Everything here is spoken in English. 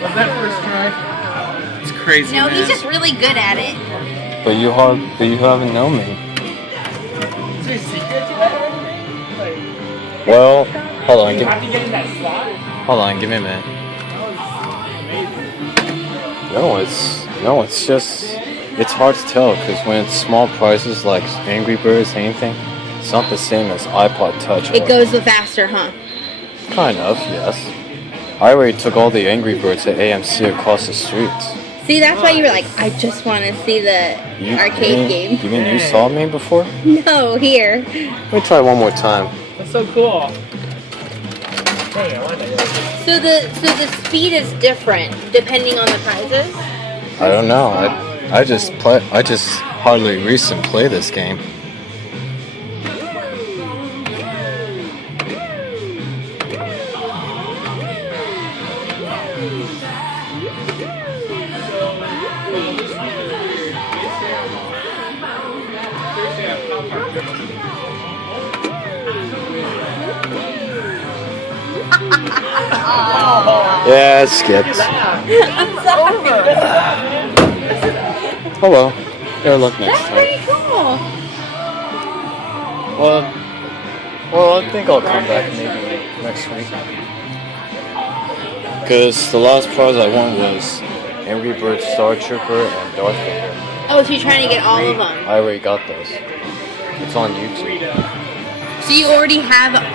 Was that first try? It's crazy. No, man. he's just really good at it. But you haven't known me. Is there a secret to that already? Well, hold on. You have to get in that slot? Hold on, give me a minute. No, it's just, it's hard to tell because when it's small prizes like Angry Birds, anything, it's not the same as iPod Touch. It goes faster, huh? Kind of, yes. I already took all the Angry Birds at AMC across the streets. See, that's why you were like, I just want to see the arcade game. You mean you saw me before? No, here. Let me try one more time. That's so cool. Hey, I like that. So the speed is different depending on the prizes? I don't know. I just hardly recently play this game. Yeah, it skipped. I'm sorry. Oh well. Gotta look next That's time. pretty cool. Well, I think I'll come back maybe next week. Because the last prize I won was Angry Birds Star Trooper and Darth Vader. Oh, so you're trying to get all of them. I already got those. It's on YouTube. So you already have all